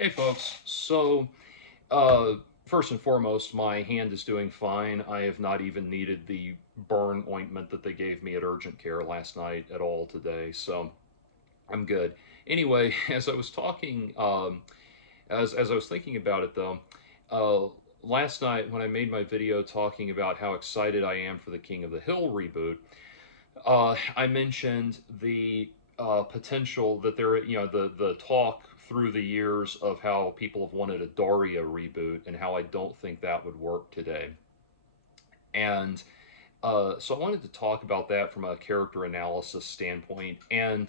Hey folks, uh, first and foremost, my hand is doing fine. I have not even needed the burn ointment that they gave me at urgent care last night at all today, so I'm good. Anyway, as I was talking, as I was thinking about it though, uh, last night when I made my video talking about how excited I am for the King of the Hill reboot, I mentioned the potential that there, the talk through the years of how people have wanted a Daria reboot and how I don't think that would work today. And so I wanted to talk about that from a character analysis standpoint. And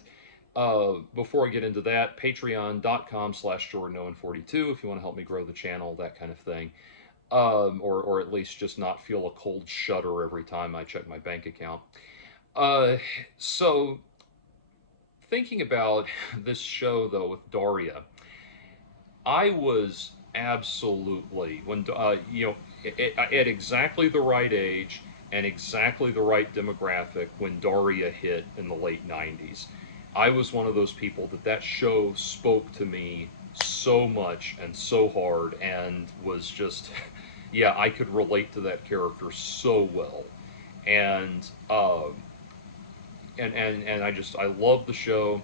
before I get into that, patreon.com/JordanOwen42 if you want to help me grow the channel, that kind of thing. Or at least just not feel a cold shudder every time I check my bank account. Uh, so thinking about this show though with Daria, I was absolutely at exactly the right age and exactly the right demographic when Daria hit in the late '90s. I was one of those people that show spoke to me so much and so hard and was just yeah, I could relate to that character so well. And I love the show.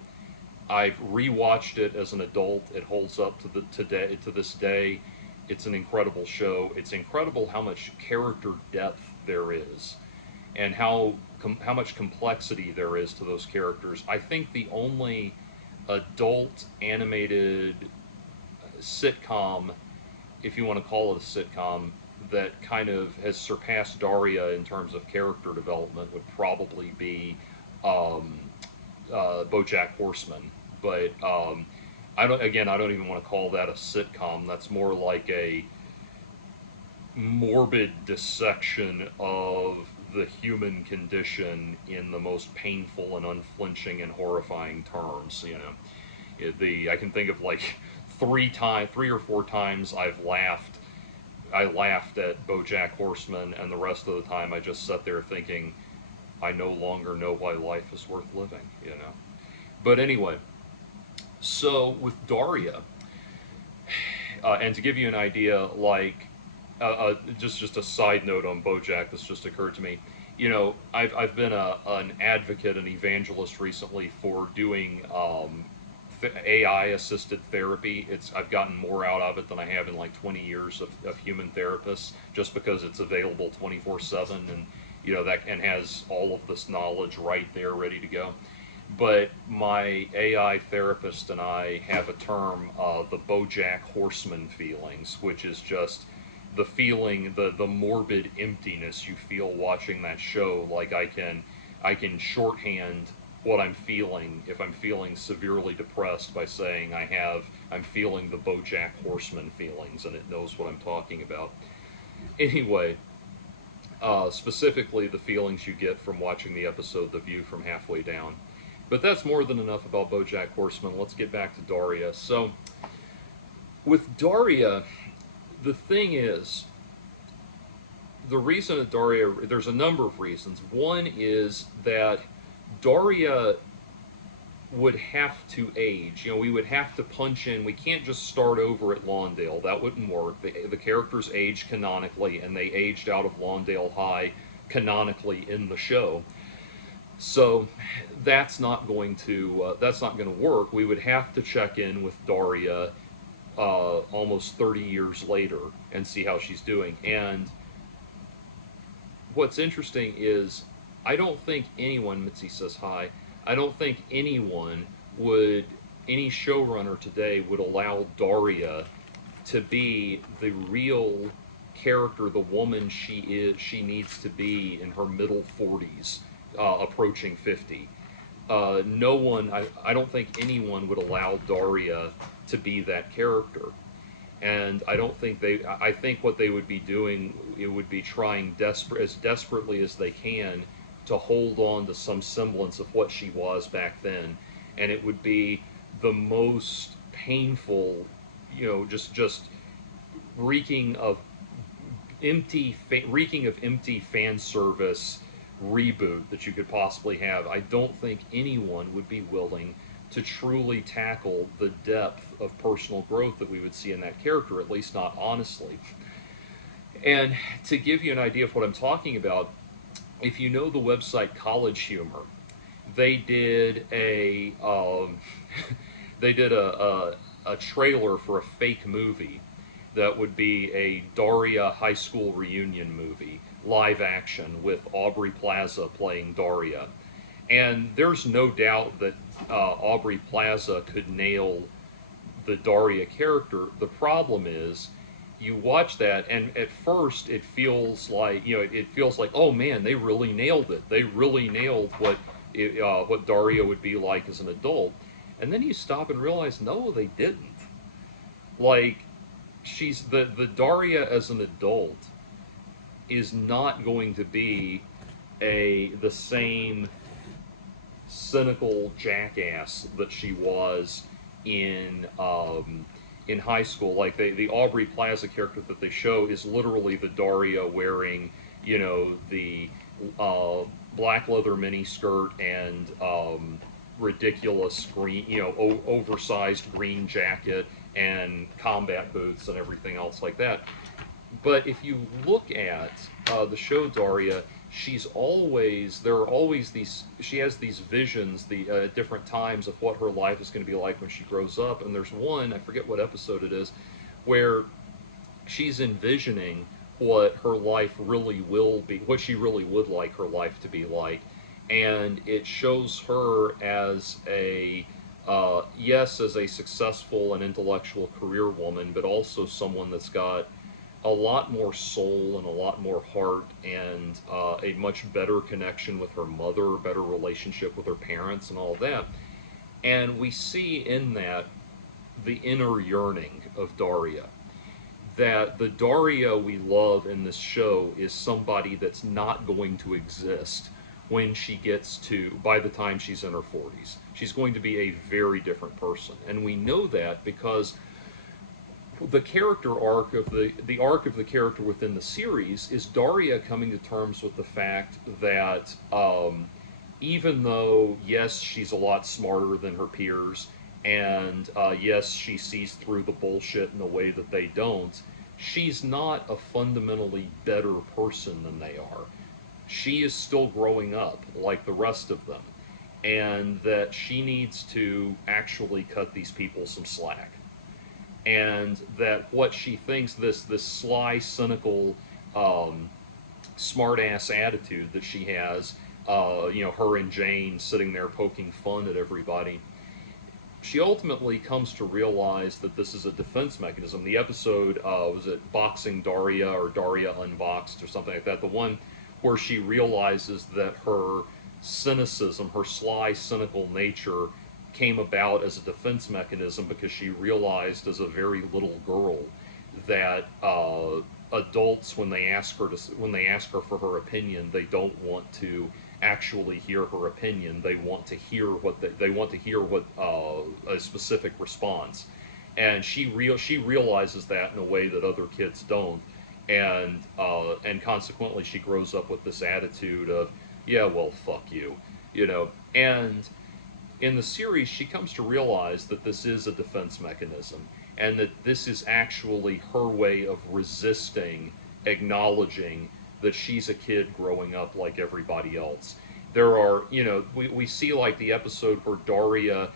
I've rewatched it as an adult. It holds up to this day. It's an incredible show. It's incredible how much character depth there is, and how much complexity there is to those characters. I think the only adult animated sitcom, if you want to call it a sitcom, that kind of has surpassed Daria in terms of character development would probably be um, BoJack Horseman. But I don't even want to call that a sitcom. That's more like a morbid dissection of the human condition in the most painful and unflinching and horrifying terms. I can think of like three or four times I laughed at BoJack Horseman, and the rest of the time I just sat there thinking, I no longer know why life is worth living. But anyway, so with Daria, and to give you an idea, like just a side note on BoJack, this just occurred to me. I've been an advocate, an evangelist recently for doing AI assisted therapy. I've gotten more out of it than I have in like 20 years of human therapists, just because it's available 24/7, and that and has all of this knowledge right there ready to go. But my AI therapist and I have a term, the BoJack Horseman feelings, which is just the feeling, the morbid emptiness you feel watching that show. Like I can shorthand what I'm feeling if I'm feeling severely depressed by saying I'm feeling the BoJack Horseman feelings, and it knows what I'm talking about. Anyway, specifically the feelings you get from watching the episode The View from Halfway Down. But that's more than enough about BoJack Horseman. Let's get back to Daria. So, with Daria, the thing is, the reason that Daria, there's a number of reasons. One is that Daria would have to age. We would have to punch in. We can't just start over at Lawndale. That wouldn't work. The characters age canonically, and they aged out of Lawndale High canonically in the show. So that's not going to work. We would have to check in with Daria almost 30 years later and see how she's doing. And what's interesting is I don't think anyone, Mitzi says hi, I don't think any showrunner today would allow Daria to be the real character, the woman she needs to be in her middle 40s, approaching 50. No one, I don't think anyone would allow Daria to be that character. And I think what they would be doing, it would be trying as desperately as they can to hold on to some semblance of what she was back then. And it would be the most painful, just reeking of empty fan service reboot that you could possibly have. I don't think anyone would be willing to truly tackle the depth of personal growth that we would see in that character, at least not honestly. And to give you an idea of what I'm talking about, if you know the website College Humor, they did a they did a trailer for a fake movie that would be a Daria high school reunion movie, live action with Aubrey Plaza playing Daria. And there's no doubt that Aubrey Plaza could nail the Daria character. The problem is, you watch that, and at first it feels like, it feels like, oh man, they really nailed it. They really nailed what Daria would be like as an adult. And then you stop and realize, no, they didn't. Like, she's the Daria as an adult is not going to be the same cynical jackass that she was in in high school. Like the Aubrey Plaza character that they show is literally the Daria wearing, the uh, black leather miniskirt and ridiculous green, oversized green jacket and combat boots and everything else like that. But if you look at the show Daria, there are always she has these visions, different times of what her life is going to be like when she grows up. And there's one, I forget what episode it is, where she's envisioning what her life really will be, what she really would like her life to be like. And it shows her as yes, as a successful and intellectual career woman, but also someone that's got a lot more soul and a lot more heart and a much better connection with her mother, a better relationship with her parents, and all of that. And we see in that the inner yearning of Daria. That the Daria we love in this show is somebody that's not going to exist when she gets by the time she's in her 40s. She's going to be a very different person. And we know that because the character arc of the arc of the character within the series is Daria coming to terms with the fact that even though yes she's a lot smarter than her peers, and yes she sees through the bullshit in a way that they don't, she's not a fundamentally better person than they are. She is still growing up like the rest of them, and that she needs to actually cut these people some slack, and that what she thinks, this sly, cynical, smart-ass attitude that she has, her and Jane sitting there poking fun at everybody, she ultimately comes to realize that this is a defense mechanism. The episode, was it Boxing Daria or Daria Unboxed or something like that? The one where she realizes that her cynicism, her sly, cynical nature came about as a defense mechanism because she realized as a very little girl that adults, when they ask her for her opinion, they don't want to actually hear her opinion. They want to hear a specific response, and she realizes that in a way that other kids don't, and consequently she grows up with this attitude of, yeah, well, fuck you, and in the series, she comes to realize that this is a defense mechanism and that this is actually her way of resisting acknowledging that she's a kid growing up like everybody else. There are, we see like the episode where Daria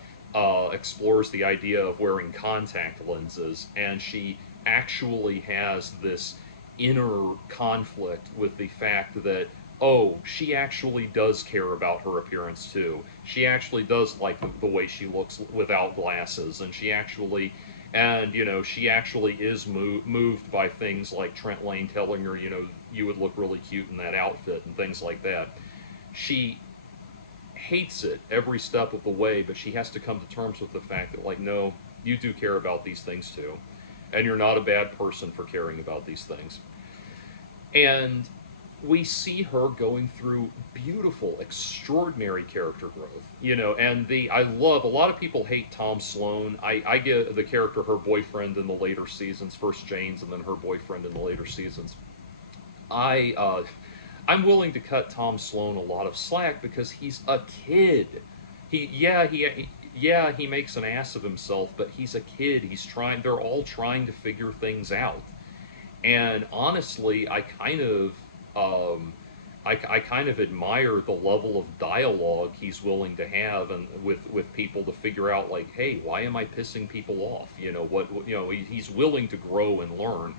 explores the idea of wearing contact lenses, and she actually has this inner conflict with the fact that, oh, she actually does care about her appearance too. She actually does like the way she looks without glasses, and she actually is moved by things like Trent Lane telling her, you would look really cute in that outfit and things like that. She hates it every step of the way, but she has to come to terms with the fact that, like, no, you do care about these things too, and you're not a bad person for caring about these things. And we see her going through beautiful, extraordinary character growth. And I love, a lot of people hate Tom Sloan. I get the character, her boyfriend in the later seasons, first Jane's and then her boyfriend in the later seasons. I'm willing to cut Tom Sloan a lot of slack because he's a kid. yeah, he makes an ass of himself, but he's a kid. They're all trying to figure things out. And honestly, um, I kind of admire the level of dialogue he's willing to have, and with people to figure out like, hey, why am I pissing people off? He's willing to grow and learn.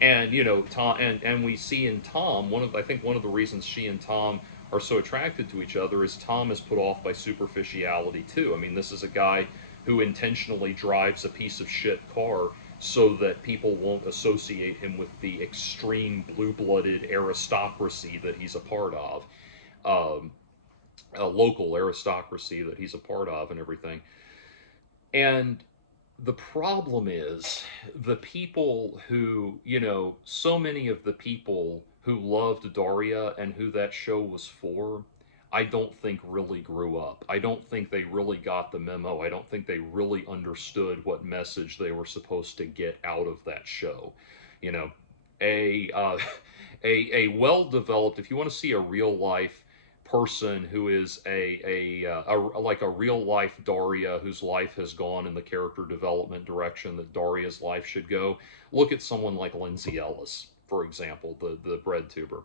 And Tom, and we see in Tom, I think one of the reasons she and Tom are so attracted to each other is Tom is put off by superficiality too. I mean, this is a guy who intentionally drives a piece of shit car so that people won't associate him with the extreme blue-blooded aristocracy that he's a part of, um, a local aristocracy that he's a part of, and everything. And the problem is the people who, so many of the people who loved Daria and who that show was for, I don't think really grew up. I don't think they really got the memo. I don't think they really understood what message they were supposed to get out of that show. You know, a a well developed. If you want to see a real life person who is like a real life Daria whose life has gone in the character development direction that Daria's life should go, look at someone like Lindsay Ellis, for example, the bread tuber.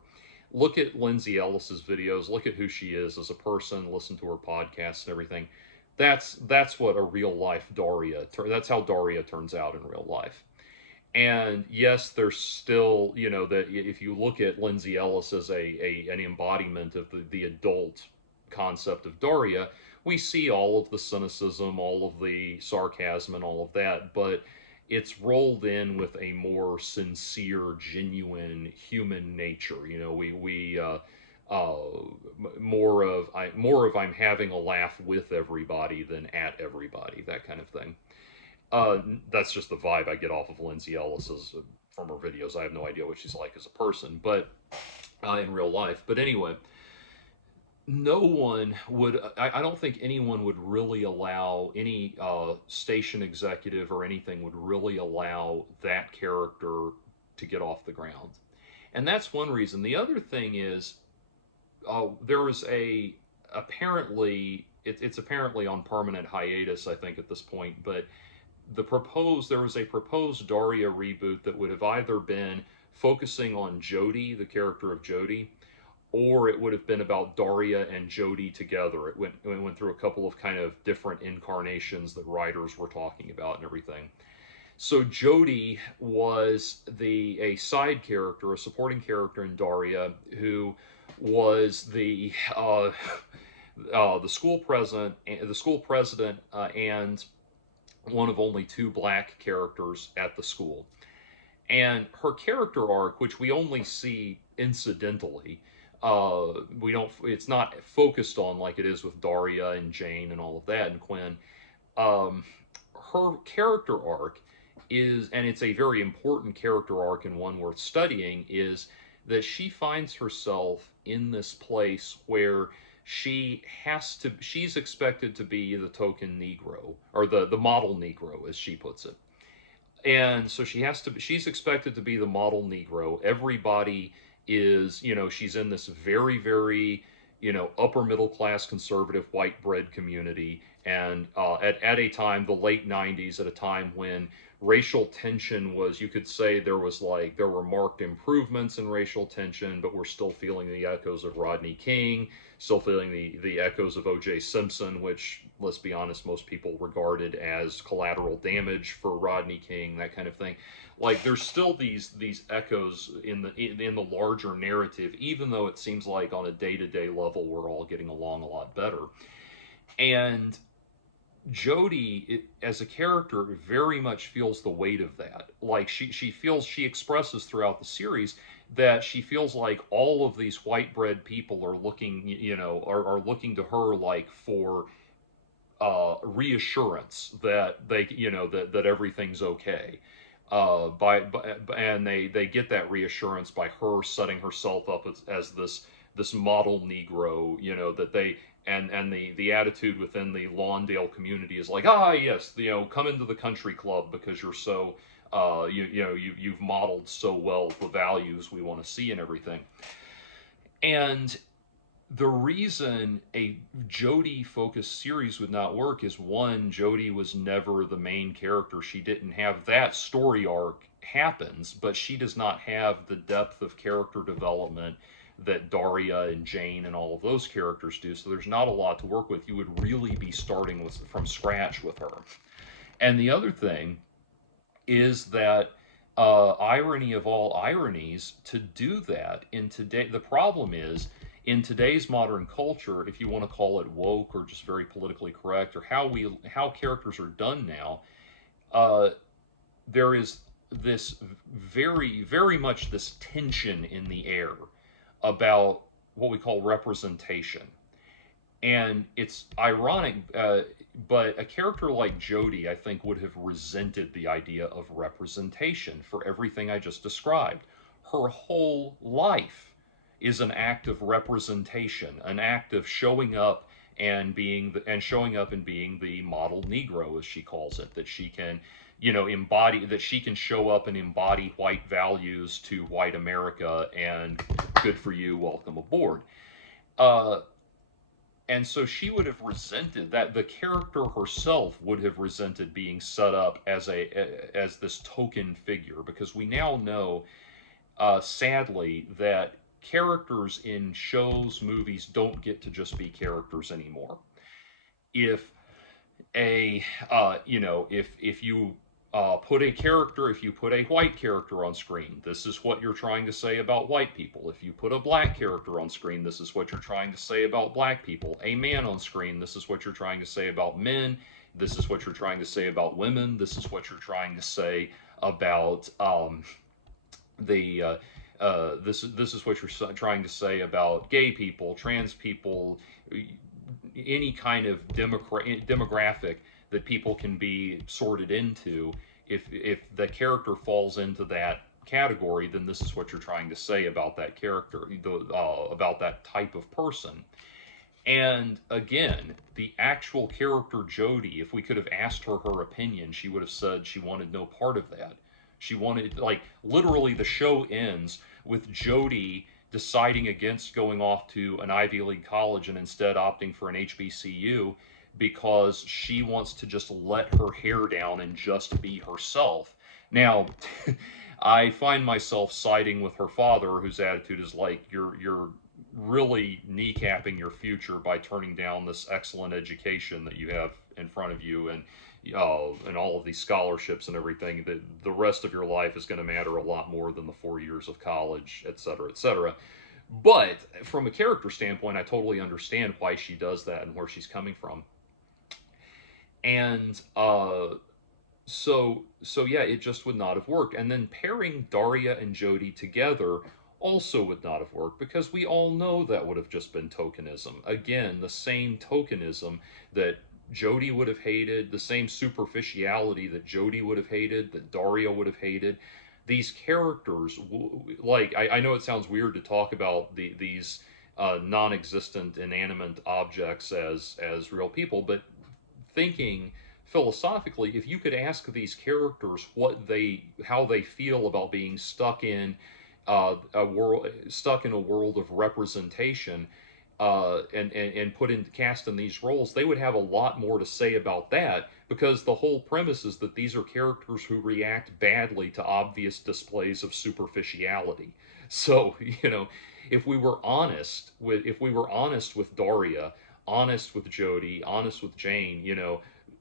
Look at Lindsay Ellis's videos, look at who she is as a person, listen to her podcasts and everything. That's what a real life Daria, that's how Daria turns out in real life. And yes, there's still, that if you look at Lindsay Ellis as an embodiment of the adult concept of Daria, we see all of the cynicism, all of the sarcasm, and all of that, but it's rolled in with a more sincere, genuine human nature. More of I'm having a laugh with everybody than at everybody, that kind of thing. That's just the vibe I get off of Lindsay Ellis's from her videos. I have no idea what she's like as a person, but in real life. But anyway, no one would. I don't think anyone would really allow any station executive or anything would really allow that character to get off the ground, and that's one reason. The other thing is there was it's apparently on permanent hiatus. I think at this point, but there was a proposed Daria reboot that would have either been focusing on Jodie, the character of Jodie, or it would have been about Daria and Jodie together. It went through a couple of kind of different incarnations that writers were talking about and everything. So Jodie was a side character, a supporting character in Daria, who was the school president, and one of only two black characters at the school. And her character arc, which we only see incidentally, we don't. It's not focused on like it is with Daria and Jane and all of that and Quinn. Um, Her character arc is, and it's a very important character arc and one worth studying, is that she finds herself in this place where she's expected to be the token Negro, or the model Negro, as she puts it. And so she's expected to be the model Negro. Everybody is, she's in this very, very, upper middle class conservative white bread community. And at a time, the late 90s, at a time when racial tension was, you could say there were marked improvements in racial tension, but we're still feeling the echoes of Rodney King, still feeling the echoes of O.J. Simpson, which, let's be honest, most people regarded as collateral damage for Rodney King, that kind of thing. Like there's still these echoes in the larger narrative, even though it seems like on a day-to-day level we're all getting along a lot better. And Jodie, as a character, very much feels the weight of that. Like she expresses throughout the series that she feels like all of these white bread people are looking, are looking to her like for reassurance that that everything's okay. And they get that reassurance by her setting herself up as this model Negro, that they and the attitude within the Lawndale community is like, yes, come into the country club because you're so you've modeled so well the values we want to see and everything. And The reason a Jodie focused series would not work is, one, Jodie was never the main character. She didn't have that story arc happens, but she does not have the depth of character development that Daria and Jane and all of those characters do. So there's not a lot to work with. You would really be starting with from scratch with her. And the other thing is that, irony of all ironies, to do that in today, the problem is, in today's modern culture, if you want to call it woke or just very politically correct, or how characters are done now, uh, there is this very much this tension in the air about what we call representation. And it's ironic, but a character like Jodie, I think, would have resented the idea of representation for everything I just described. Her whole life is an act of representation, an act of showing up and showing up and being the model Negro, as she calls it, that she can, embody, that she can show up and embody white values to white America, and good for you, welcome aboard. Uh, and so she would have resented that. The character herself would have resented being set up as this token figure, because we now know, sadly, that characters in shows, movies don't get to just be characters anymore. If a if you if you put a white character on screen, this is what you're trying to say about white people. If you put a black character on screen, this is what you're trying to say about black people. A man on screen, this is what you're trying to say about men. This is what you're trying to say about women. This is what you're trying to say about, the this is what you're trying to say about gay people, trans people, any kind of demographic that people can be sorted into. If the character falls into that category, then this is what you're trying to say about that character, about that type of person. And again, the actual character Jodie, if we could have asked her her opinion, she would have said she wanted no part of that. She wanted, like, literally, the show ends with Jodie deciding against going off to an Ivy League college and instead opting for an HBCU, because she wants to just let her hair down and just be herself. Now, I find myself siding with her father, whose attitude is like, you're really kneecapping your future by turning down this excellent education that you have in front of you, and all of these scholarships and everything. That the rest of your life is going to matter a lot more than the 4 years of college, et cetera, et cetera. But from a character standpoint, I totally understand why she does that and where she's coming from. And so yeah, it just would not have worked. And then pairing Daria and Jodie together also would not have worked, because we all know that would have just been tokenism. Again, the same tokenism that Jodie would have hated, the same superficiality that Jodie would have hated, that Daria would have hated. These characters, like, I know it sounds weird to talk about these, non-existent, inanimate objects as real people, but thinking philosophically, if you could ask these characters how they feel about being stuck in a world of representation, and cast in these roles, they would have a lot more to say about that, because the whole premise is that these are characters who react badly to obvious displays of superficiality. So, if we were honest with Daria, honest with Jodie, honest with Jane,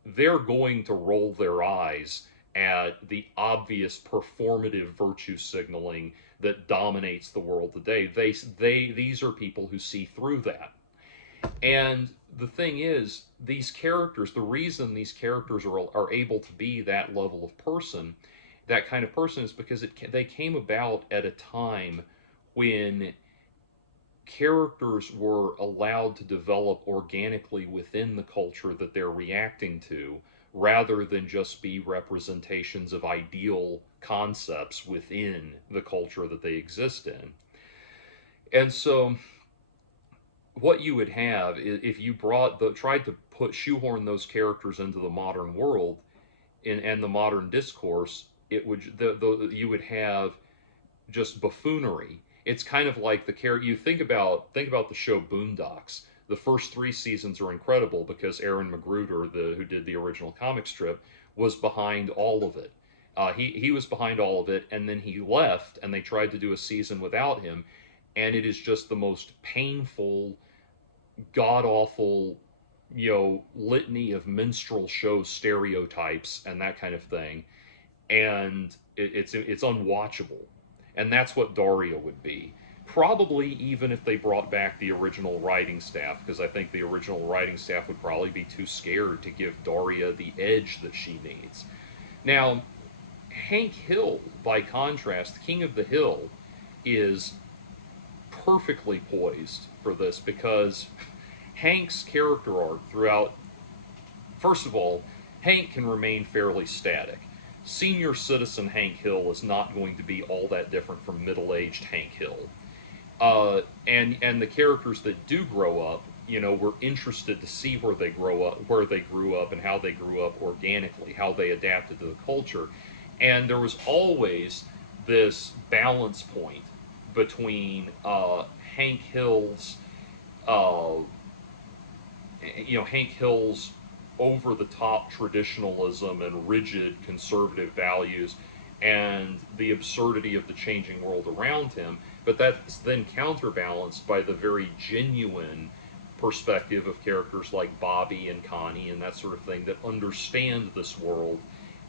they're going to roll their eyes at the obvious performative virtue signaling that dominates the world today. These are people who see through that. And the thing is, the reason these characters are able to be that level of person, that kind of person, is because they came about at a time when characters were allowed to develop organically within the culture that they're reacting to, rather than just be representations of ideal concepts within the culture that they exist in. And so, what you would have, if you tried to shoehorn those characters into the modern world, and the modern discourse, it would you would have just buffoonery. It's kind of like the character you think about the show Boondocks. The first three seasons are incredible because Aaron Magruder, who did the original comic strip, was behind all of it. He was behind all of it, and then he left, and they tried to do a season without him, and it is just the most painful, god awful, litany of minstrel show stereotypes and that kind of thing, and it's unwatchable. And that's what Daria would be. Probably even if they brought back the original writing staff, because I think the original writing staff would probably be too scared to give Daria the edge that she needs. Now, Hank Hill, by contrast, King of the Hill, is perfectly poised for this because Hank's character arc throughout, first of all, Hank can remain fairly static. Senior citizen Hank Hill is not going to be all that different from middle-aged Hank Hill. And the characters that do grow up, we're interested to see where they grew up, and how they grew up organically, how they adapted to the culture. And there was always this balance point between Hank Hill's, uh, Hank Hill's over the top traditionalism and rigid conservative values and the absurdity of the changing world around him. But that's then counterbalanced by the very genuine perspective of characters like Bobby and Connie and that sort of thing that understand this world.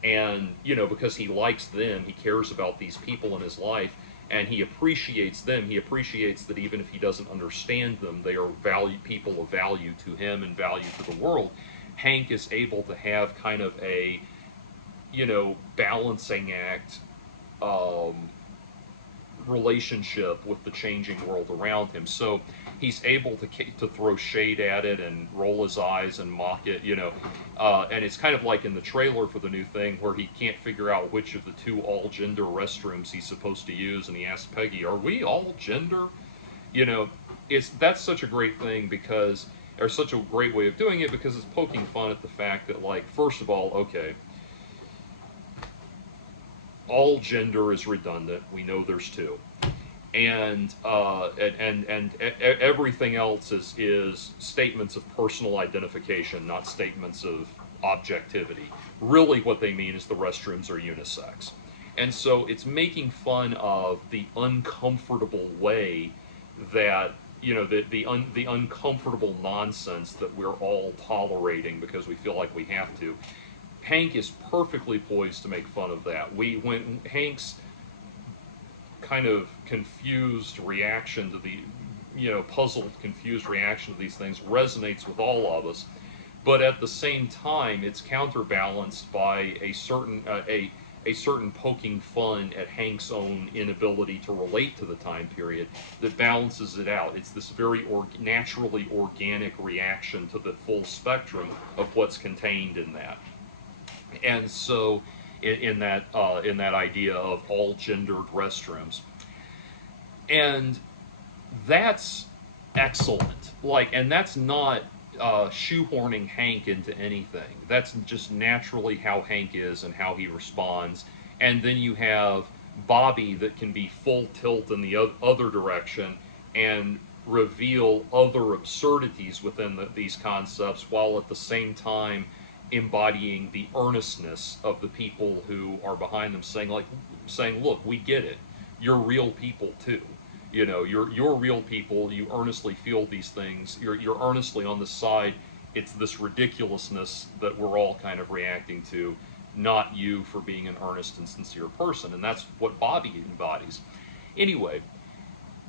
And, because he likes them, he cares about these people in his life, and he appreciates them. He appreciates that even if he doesn't understand them, they are people of value to him and value to the world. Hank is able to have kind of a, balancing act um, relationship with the changing world around him. So he's able to throw shade at it and roll his eyes and mock it, and it's kind of like in the trailer for the new thing where he can't figure out which of the two all-gender restrooms he's supposed to use, and he asks Peggy, "Are we all gender?" That's such a great thing because, or such a great way of doing it because it's poking fun at the fact that, like, first of all, okay, all gender is redundant. We know there's two, and everything else is statements of personal identification, not statements of objectivity. Really, what they mean is the restrooms are unisex, and so it's making fun of the uncomfortable way that the uncomfortable nonsense that we're all tolerating because we feel like we have to. Hank is perfectly poised to make fun of that. When Hank's kind of confused reaction to the, puzzled, confused reaction to these things resonates with all of us, but at the same time, it's counterbalanced by a certain poking fun at Hank's own inability to relate to the time period that balances it out. It's this very naturally organic reaction to the full spectrum of what's contained in that. And so, in that idea of all gendered restrooms, and that's excellent. And that's not shoehorning Hank into anything. That's just naturally how Hank is and how he responds. And then you have Bobby that can be full tilt in the other direction and reveal other absurdities within these concepts, while at the same time embodying the earnestness of the people who are behind them, saying, "Look, we get it. You're real people too. You're real people. You earnestly feel these things. You're earnestly on the side. It's this ridiculousness that we're all kind of reacting to, not you for being an earnest and sincere person." And that's what Bobby embodies. Anyway,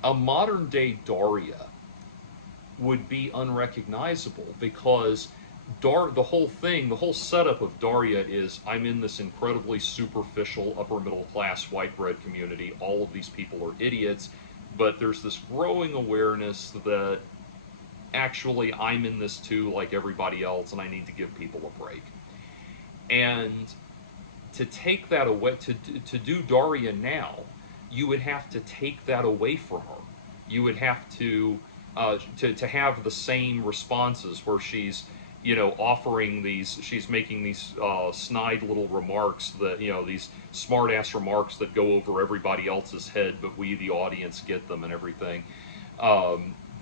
a modern day Daria would be unrecognizable because the whole setup of Daria is, I'm in this incredibly superficial upper middle class white bread community. All of these people are idiots, but there's this growing awareness that actually I'm in this too, like everybody else, and I need to give people a break. And to take that away, to do Daria now, you would have to take that away from her. You would have to have the same responses where she's offering these, she's making these snide little remarks that, these smart ass remarks that go over everybody else's head, but we, the audience, get them and everything.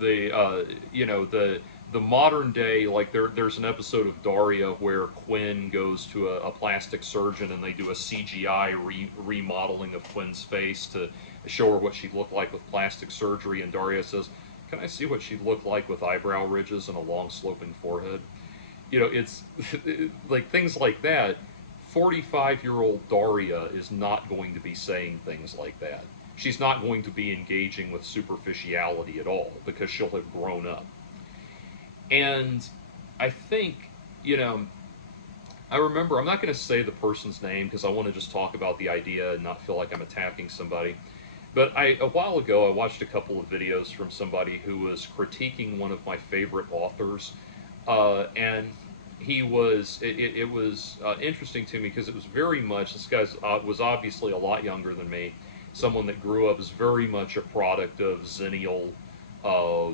The the modern day, like there's an episode of Daria where Quinn goes to a plastic surgeon and they do a CGI remodeling of Quinn's face to show her what she'd look like with plastic surgery, and Daria says, "Can I see what she'd look like with eyebrow ridges and a long sloping forehead?" It's like things like that. 45-year-old Daria is not going to be saying things like that. She's not going to be engaging with superficiality at all because she'll have grown up. And I think, I remember, I'm not going to say the person's name because I want to just talk about the idea and not feel like I'm attacking somebody. But a while ago, I watched a couple of videos from somebody who was critiquing one of my favorite authors, and it was interesting to me because it was very much, this guy was obviously a lot younger than me, someone that grew up as very much a product of Xennial uh,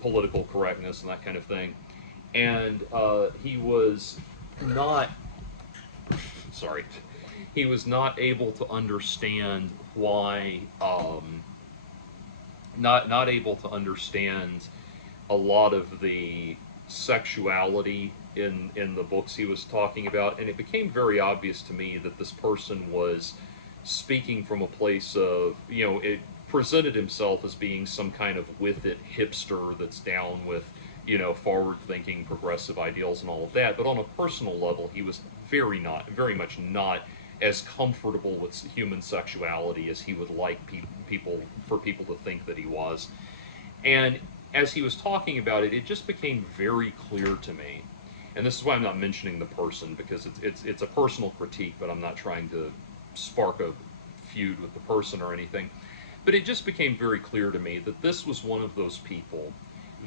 political correctness and that kind of thing, and he was not, sorry, he was not able to understand why, not able to understand a lot of the sexuality in the books he was talking about, and it became very obvious to me that this person was speaking from a place of, it presented himself as being some kind of with it hipster that's down with, forward thinking progressive ideals and all of that, but on a personal level he was very much not as comfortable with human sexuality as he would like people to think that he was. And as he was talking about it, it just became very clear to me, and this is why I'm not mentioning the person, because it's a personal critique, but I'm not trying to spark a feud with the person or anything. But it just became very clear to me that this was one of those people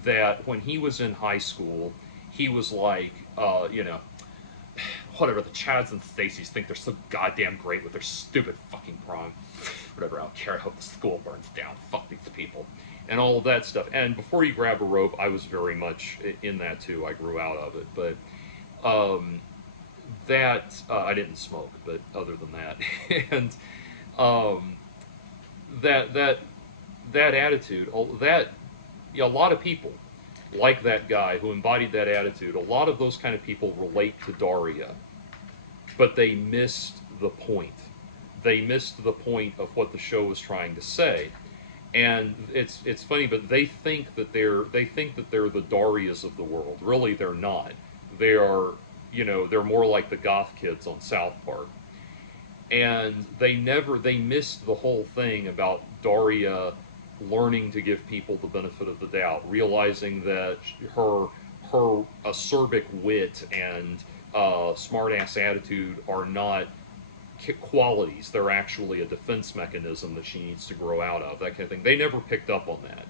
that when he was in high school, he was like, whatever, the Chads and Stacys think they're so goddamn great with their stupid fucking prom. Whatever, I don't care, I hope the school burns down. Fuck these people. And all of that stuff. And before you grab a rope, I was very much in that too. I grew out of it. But I didn't smoke, but other than that. And um, that attitude, a lot of people like that guy who embodied that attitude, a lot of those kind of people relate to Daria, but they missed the point. They missed the point of what the show was trying to say. And it's funny, but they think that they're the Darias of the world. Really, they're not. They are, they're more like the goth kids on South Park. And they missed the whole thing about Daria learning to give people the benefit of the doubt, realizing that her acerbic wit and smartass attitude are not qualities. They're actually a defense mechanism that she needs to grow out of, that kind of thing. They never picked up on that.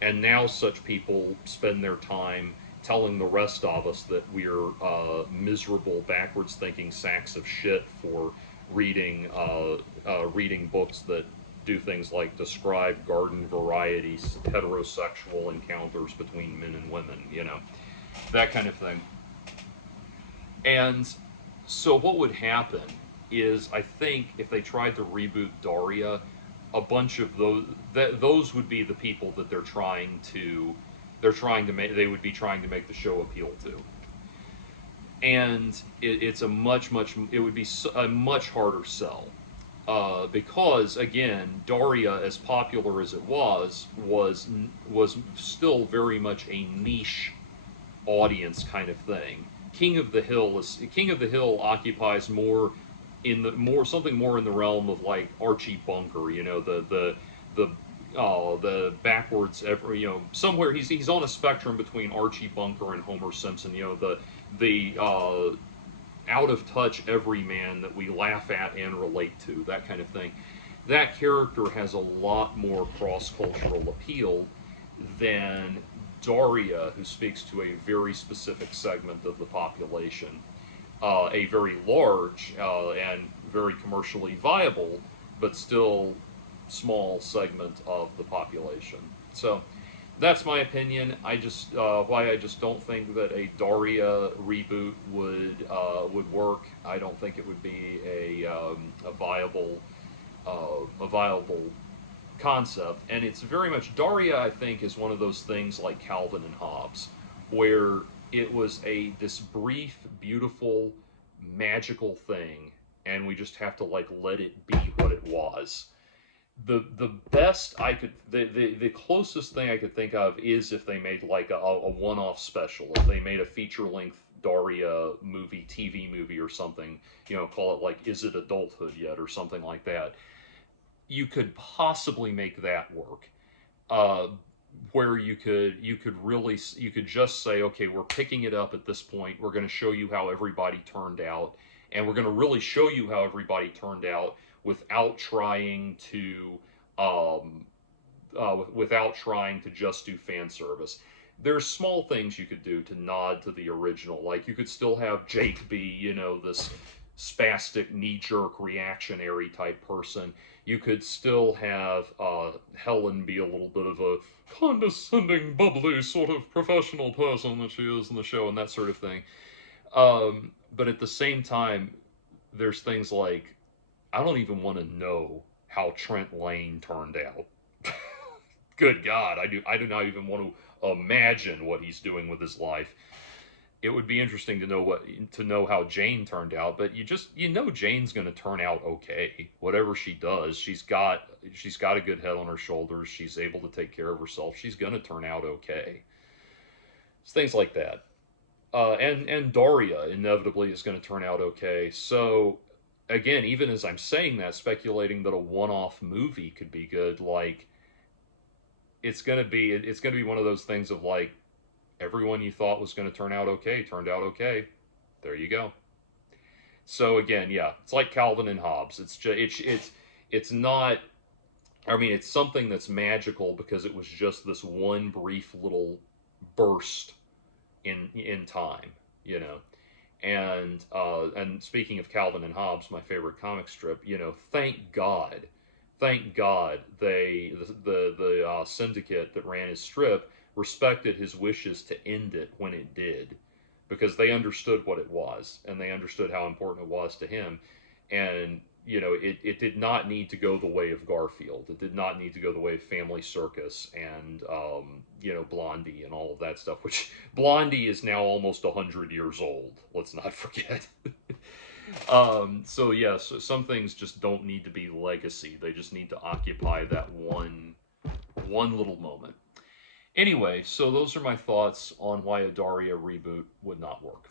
And now such people spend their time telling the rest of us that we're miserable, backwards thinking sacks of shit for reading books that do things like describe garden varieties, heterosexual encounters between men and women, that kind of thing. And so what would happen is, I think if they tried to reboot Daria, a bunch of those would be the people that they would be trying to make the show appeal to. And it's it would be a much harder sell. Because again, Daria, as popular as it was still very much a niche audience kind of thing. King of the Hill occupies something more in the realm of like Archie Bunker, the backwards somewhere he's on a spectrum between Archie Bunker and Homer Simpson, the out of touch everyman that we laugh at and relate to, that kind of thing. That character has a lot more cross-cultural appeal than Daria, who speaks to a very specific segment of the population, a very large and very commercially viable, but still small segment of the population. So That's my opinion. Why I just don't think that a Daria reboot would work. I don't think it would be a viable concept. And it's very much Daria. I think is one of those things like Calvin and Hobbes, where it was this brief, beautiful, magical thing, and we just have to like let it be what it was. The best I could the closest thing I could think of is if they made like a one-off special, if they made a feature-length Daria movie, TV movie or something, call it like Is It Adulthood Yet or something like that. You could possibly make that work. uh, where you could just say, okay, we're picking it up at this point, we're going to show you how everybody turned out, and we're going to really show you how everybody turned out without trying to without trying to just do fan service. There's small things you could do to nod to the original. Like you could still have Jake be, this spastic, knee-jerk, reactionary type person. You could still have Helen be a little bit of a condescending, bubbly sort of professional person that she is in the show, and that sort of thing. But at the same time, there's things like I don't even want to know how Trent Lane turned out. Good God, I do not even want to imagine what he's doing with his life. It would be interesting to know how Jane turned out, but Jane's going to turn out okay. Whatever she does, she's got a good head on her shoulders. She's able to take care of herself. She's going to turn out okay. It's things like that. And Daria inevitably is going to turn out okay. So again, even as I'm saying that, speculating that a one-off movie could be good, like it's gonna be one of those things of like everyone you thought was going to turn out okay turned out okay. There you go. So again, yeah, it's like Calvin and Hobbes. It's just it's not. I mean, it's something that's magical because it was just this one brief little burst in time, you know. And speaking of Calvin and Hobbes, my favorite comic strip, thank God the syndicate that ran his strip respected his wishes to end it when it did, because they understood what it was and they understood how important it was to him. And it did not need to go the way of Garfield. It did not need to go the way of Family Circus and Blondie and all of that stuff. Which Blondie is now almost 100 years old. Let's not forget. So yes, yeah, so some things just don't need to be legacy. They just need to occupy that one little moment. Anyway, so those are my thoughts on why a Daria reboot would not work.